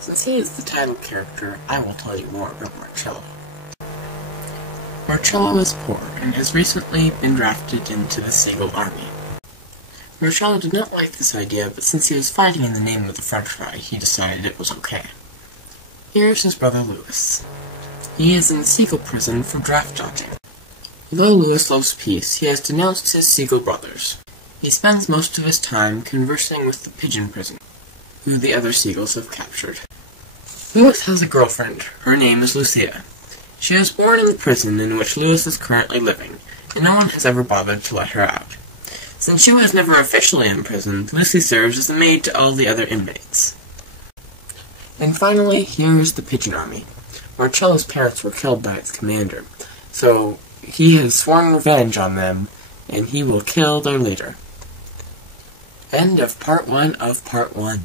Since he is the title character, I will tell you more about Marcello. Marcello is poor and has recently been drafted into the Seagull army. Marcello did not like this idea, but since he was fighting in the name of the French fry, he decided it was okay. Here's his brother Louis. He is in the Seagull prison for draft dodging. Although Louis loves peace, he has denounced his Seagull brothers. He spends most of his time conversing with the pigeon prison, who the other seagulls have captured. Louis has a girlfriend. Her name is Lucia. She was born in the prison in which Louis is currently living, and no one has ever bothered to let her out. Since she was never officially imprisoned, Lucy serves as a maid to all the other inmates. And finally, here is the pigeon army. Marcello's parents were killed by its commander, so he has sworn revenge on them, and he will kill their leader. End of part 1 of part 1.